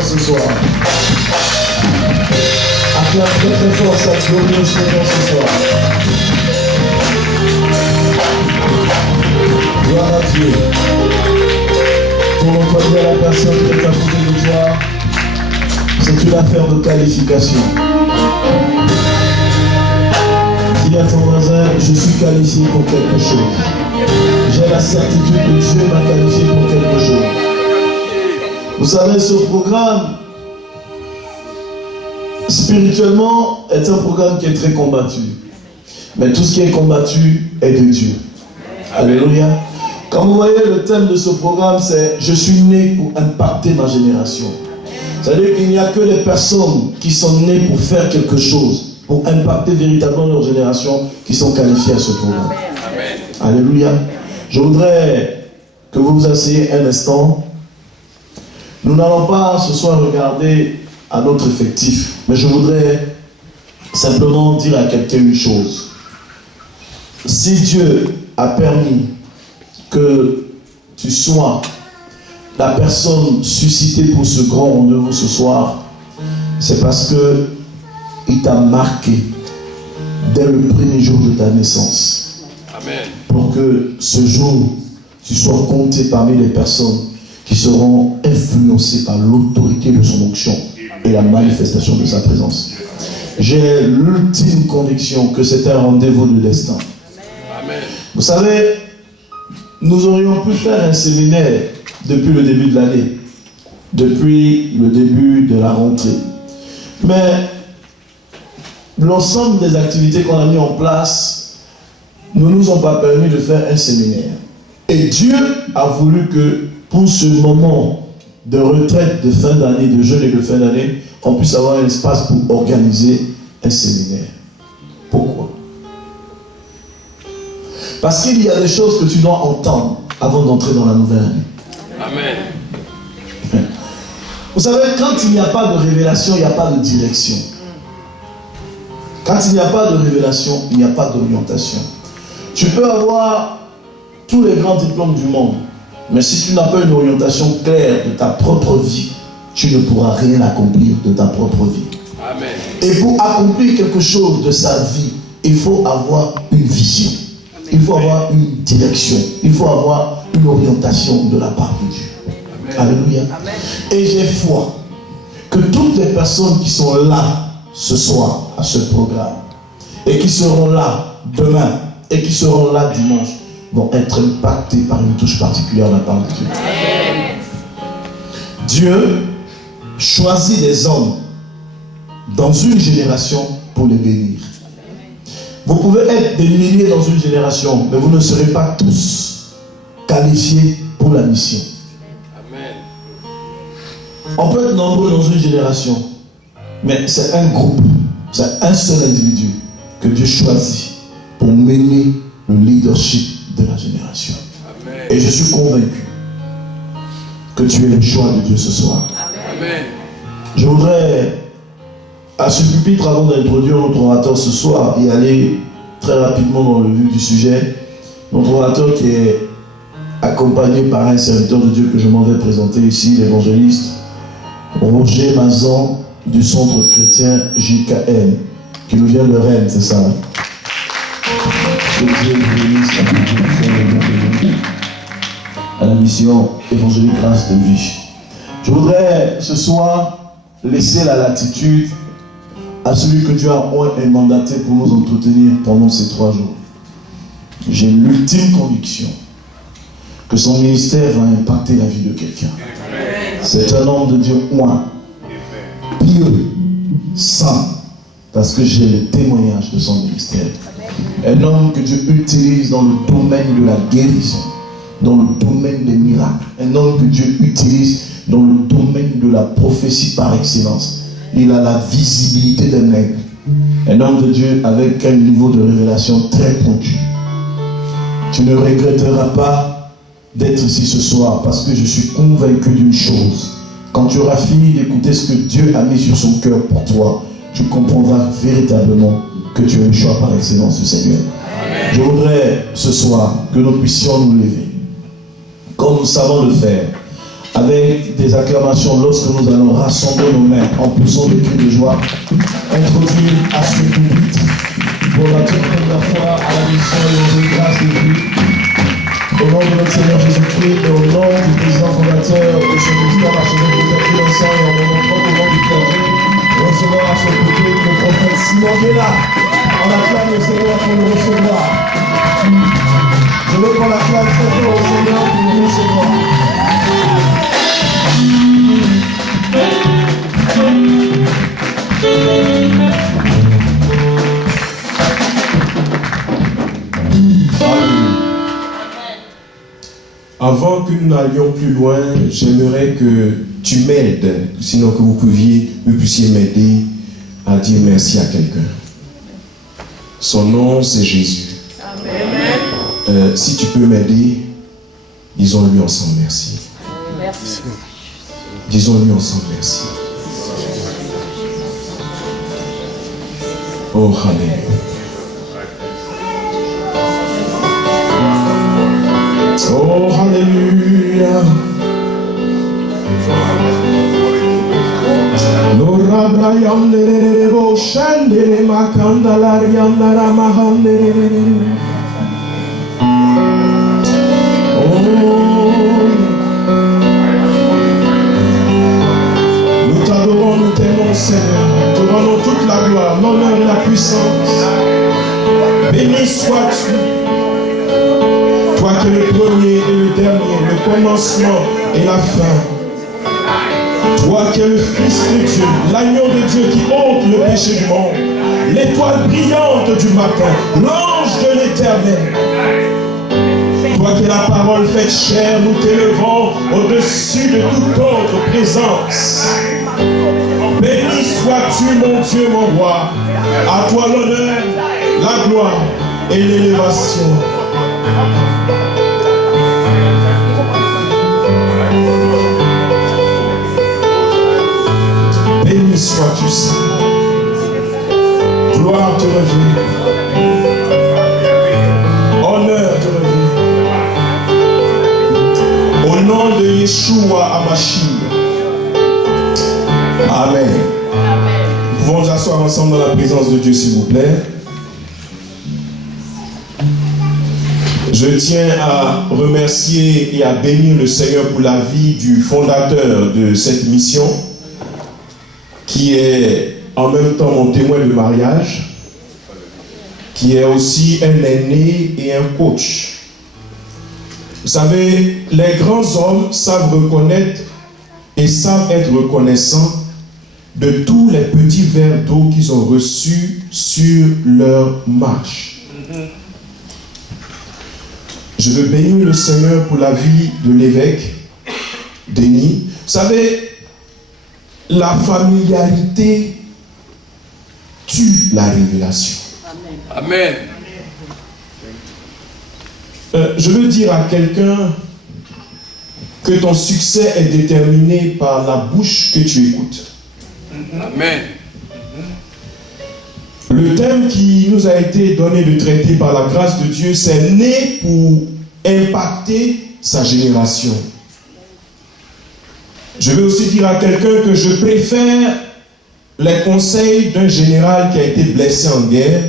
Seigneur ce soir. Acclame très très fort sa glorieuse Seigneur ce soir. Gloire à Dieu. Pour reconnaître la personne qui est à côté de toi, c'est une affaire de qualification. Dis à ton voisin, je suis qualifié pour quelque chose. J'ai la certitude que Dieu m'a qualifié pour quelque chose. Vous savez, ce programme, spirituellement, est un programme qui est très combattu. Mais tout ce qui est combattu est de Dieu. Alléluia. Quand vous voyez le thème de ce programme, c'est « Je suis né pour impacter ma génération ». C'est-à-dire qu'il n'y a que les personnes qui sont nées pour faire quelque chose, pour impacter véritablement leur génération, qui sont qualifiées à ce programme. Amen. Alléluia. Je voudrais que vous vous asseyez un instant. Nous n'allons pas ce soir regarder à notre effectif, mais je voudrais simplement dire à quelqu'un une chose. Si Dieu a permis que tu sois la personne suscitée pour ce grand rendez-vous ce soir, c'est parce que il t'a marqué dès le premier jour de ta naissance. Amen. Pour que ce jour, tu sois compté parmi les personnes qui seront influencées par l'autorité de son onction et la manifestation de sa présence. J'ai l'ultime conviction que c'est un rendez-vous de destin. Amen. Vous savez, nous aurions pu faire un séminaire depuis le début de l'année, depuis le début de la rentrée. Mais l'ensemble des activités qu'on a mis en place ne nous ont pas permis de faire un séminaire. Et Dieu a voulu que pour ce moment de retraite de fin d'année, de jeûne et de fin d'année, on puisse avoir un espace pour organiser un séminaire. Pourquoi? Parce qu'il y a des choses que tu dois entendre avant d'entrer dans la nouvelle année. Amen. Vous savez, quand il n'y a pas de révélation, il n'y a pas de direction. Quand il n'y a pas de révélation, il n'y a pas d'orientation. Tu peux avoir tous les grands diplômes du monde, mais si tu n'as pas une orientation claire de ta propre vie, tu ne pourras rien accomplir de ta propre vie. Amen. Et pour accomplir quelque chose de sa vie, il faut avoir une vision. Il faut avoir une direction. Il faut avoir une orientation de la part de Dieu. Amen. Alléluia. Amen. Et j'ai foi que toutes les personnes qui sont là ce soir à ce programme et qui seront là demain et qui seront là dimanche vont être impactées par une touche particulière de la part de Dieu. Amen. Dieu choisit des hommes dans une génération pour les bénir. Vous pouvez être des milliers dans une génération, mais vous ne serez pas tous qualifiés pour la mission. Amen. On peut être nombreux dans une génération, mais c'est un groupe, c'est un seul individu que Dieu choisit pour mener le leadership de la génération. Amen. Et je suis convaincu que tu es le choix de Dieu ce soir. Amen. Je voudrais, à ce pupitre, avant d'introduire notre orateur ce soir et aller très rapidement dans le vif du sujet, notre orateur qui est accompagné par un serviteur de Dieu que je m'en vais présenter ici, l'évangéliste Roger Mazan du centre chrétien JKM, qui nous vient de Rennes, c'est ça? Que Dieu vous bénisse à la mission évangélique grâce de vie. Je voudrais ce soir laisser la latitude à celui que Dieu a mandaté pour nous entretenir pendant ces 3 jours. J'ai l'ultime conviction que son ministère va impacter la vie de quelqu'un. C'est un homme de Dieu oint, pieux, saint, parce que j'ai le témoignage de son ministère. Un homme que Dieu utilise dans le domaine de la guérison, dans le domaine des miracles. Un homme que Dieu utilise dans le domaine de la prophétie par excellence. Il a la visibilité d'un aigle. Un homme de Dieu avec un niveau de révélation très pointu. Tu ne regretteras pas d'être ici ce soir parce que je suis convaincu d'une chose. Quand tu auras fini d'écouter ce que Dieu a mis sur son cœur pour toi, tu comprendras véritablement que tu es le choix par excellence du Seigneur. Amen. Je voudrais ce soir que nous puissions nous lever, comme nous savons le faire, avec des acclamations lorsque nous allons rassembler nos mains en poussant des cris de joie, introduire à ce public pour la toute première fois à la mission et aux grâces de Dieu. Au nom de notre Seigneur Jésus-Christ et au nom du président fondateur de ce ministère national de l'ensemble et en mon nom propre au nom du clergé, recevoir à son côté le prophète Simon Guéla. On acclame le Seigneur pour le recevoir. Je veux qu'on acclame très fort au Seigneur pour le recevoir. Avant que nous n'allions plus loin, j'aimerais que tu m'aides, sinon que vous puissiez m'aider à dire merci à quelqu'un. Son nom, c'est Jésus. Amen. Si tu peux m'aider, disons-lui ensemble merci. Merci. Disons-lui ensemble merci. Oh, alléluia. Oh, alléluia. Lora Brian de Rebo Shandere Makanda Lariana Ramahande. Nous t'adorons, nous t'aimons, Seigneur. Te rendons toute la gloire, l'honneur et la puissance. Béni sois-tu. Toi qui es le premier et le dernier, le commencement et la fin. Toi qui es le Fils de Dieu, l'agneau de Dieu qui ôte le péché du monde, l'étoile brillante du matin, l'ange de l'Éternel. Toi qui es la parole faite chair, nous t'élevons au-dessus de toute autre présence. Béni sois-tu, mon Dieu, mon roi. À toi l'honneur, la gloire et l'élévation. Béni sois-tu, Seigneur. Gloire te revient. Honneur te revient. Au nom de Yeshua Hamashiach. Amen. Nous pouvons nous asseoir ensemble dans la présence de Dieu, s'il vous plaît. Je tiens à remercier et à bénir le Seigneur pour la vie du fondateur de cette mission, qui est en même temps mon témoin de mariage, qui est aussi un aîné et un coach. Vous savez, les grands hommes savent reconnaître et savent être reconnaissants de tous les petits verres d'eau qu'ils ont reçus sur leur marche. Je veux bénir le Seigneur pour la vie de l'évêque Denis. Vous savez, la familiarité tue la révélation. Amen. Je veux dire à quelqu'un que ton succès est déterminé par la bouche que tu écoutes. Amen. Le thème qui nous a été donné de traiter par la grâce de Dieu, c'est né pour impacter sa génération. Je veux aussi dire à quelqu'un que je préfère les conseils d'un général qui a été blessé en guerre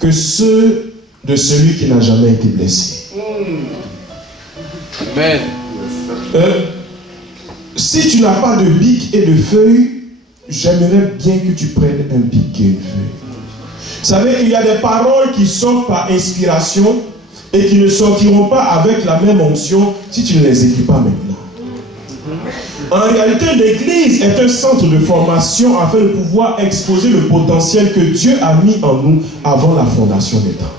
que ceux de celui qui n'a jamais été blessé. Amen. Si tu n'as pas de bic et de feuilles, j'aimerais bien que tu prennes un bic et une feuille. Vous savez, il y a des paroles qui sortent par inspiration et qui ne sortiront pas avec la même onction si tu ne les écris pas maintenant. En réalité, l'Église est un centre de formation afin de pouvoir exposer le potentiel que Dieu a mis en nous avant la fondation des temps.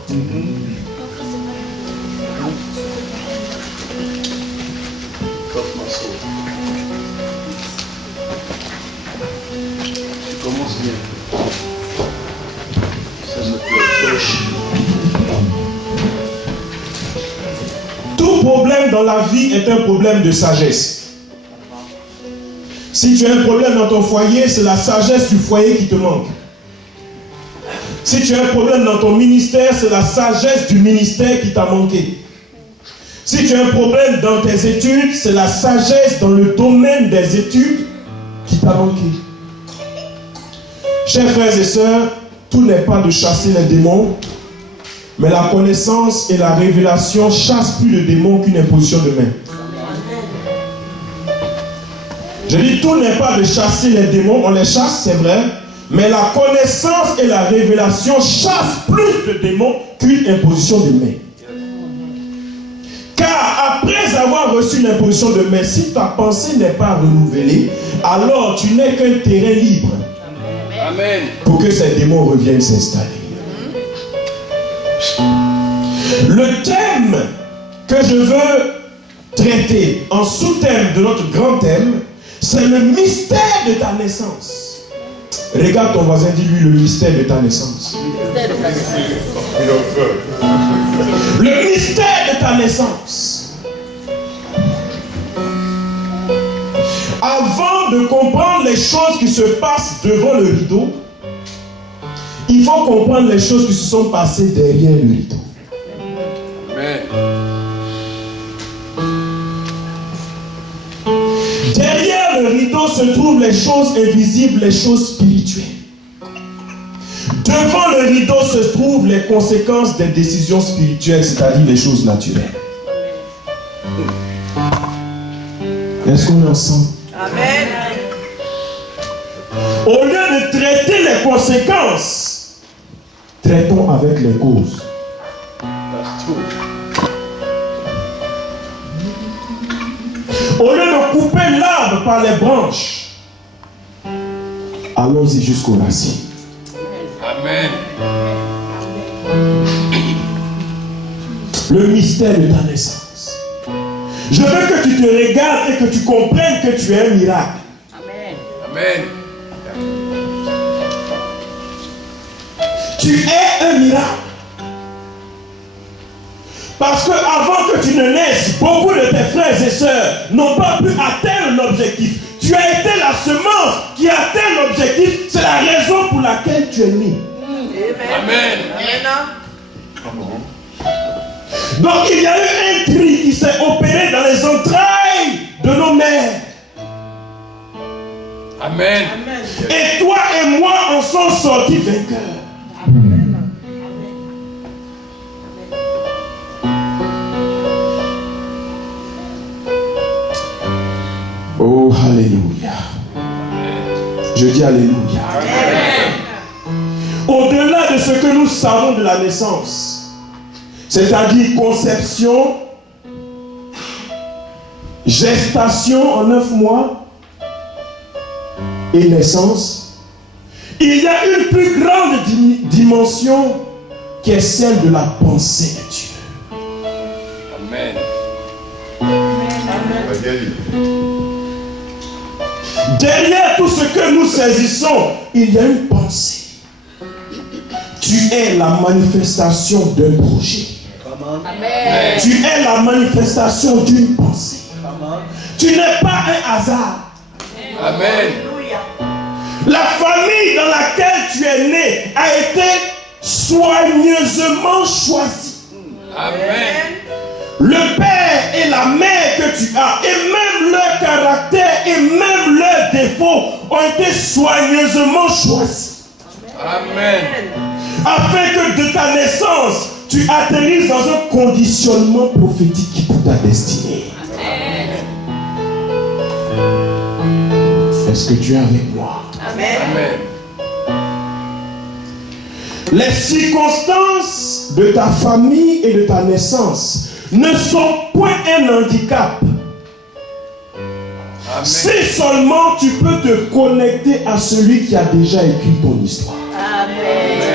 Tout problème dans la vie est un problème de sagesse. Si tu as un problème dans ton foyer, c'est la sagesse du foyer qui te manque. Si tu as un problème dans ton ministère, c'est la sagesse du ministère qui t'a manqué. Si tu as un problème dans tes études, c'est la sagesse dans le domaine des études qui t'a manqué. Chers frères et sœurs, tout n'est pas de chasser les démons, mais la connaissance et la révélation chassent plus de démons qu'une imposition de main. Je dis, tout n'est pas de chasser les démons, on les chasse, c'est vrai, mais la connaissance et la révélation chassent plus de démons qu'une imposition de main. Car après avoir reçu l'imposition de main, si ta pensée n'est pas renouvelée, alors tu n'es qu'un terrain libre. Amen. Pour que ces démons reviennent s'installer. Le thème que je veux traiter en sous-thème de notre grand thème, c'est le mystère de ta naissance. Regarde ton voisin, dis-lui le mystère de ta naissance. Le mystère de ta naissance. Avant de comprendre les choses qui se passent devant le rideau, il faut comprendre les choses qui se sont passées derrière le rideau. Amen. Derrière le rideau se trouvent les choses invisibles, les choses spirituelles. Devant le rideau se trouvent les conséquences des décisions spirituelles, c'est-à-dire les choses naturelles. Est-ce qu'on est ensemble? Amen. Au lieu de traiter les conséquences, traitons avec les causes. Au lieu de couper l'arbre par les branches, allons-y jusqu'aux racines. Amen. Le mystère de ta naissance. Je veux que tu te regardes et que tu comprennes que tu es un miracle. Amen. Amen. Tu es un miracle. Parce que avant que tu ne naisses, beaucoup de tes frères et sœurs n'ont pas pu atteindre l'objectif. Tu as été la semence qui atteint l'objectif. C'est la raison pour laquelle tu es né. Amen. Donc il y a eu un tri qui s'est opéré dans les entrailles de nos mères. Amen. Et toi et moi en sommes sortis vainqueurs. Oh, alléluia. Je dis alléluia. Au-delà de ce que nous savons de la naissance, c'est-à-dire conception, gestation en 9 mois et naissance, il y a une plus grande dimension qui est celle de la pensée de Dieu. Amen. Derrière tout ce que nous saisissons, il y a une pensée. Tu es la manifestation d'un projet. Amen. Tu es la manifestation d'une pensée. Tu n'es pas un hasard. Amen. La famille dans laquelle tu es né a été soigneusement choisie. Amen. Le père et la mère que tu as, et même leur caractère et même leurs défauts ont été soigneusement choisis. Amen. Afin que de ta naissance, tu atterrisses dans un conditionnement prophétique pour ta destinée. Est-ce que tu es avec moi? Amen. Les circonstances de ta famille et de ta naissance ne sont point un handicap. Amen. Si seulement tu peux te connecter à celui qui a déjà écrit ton histoire. Amen.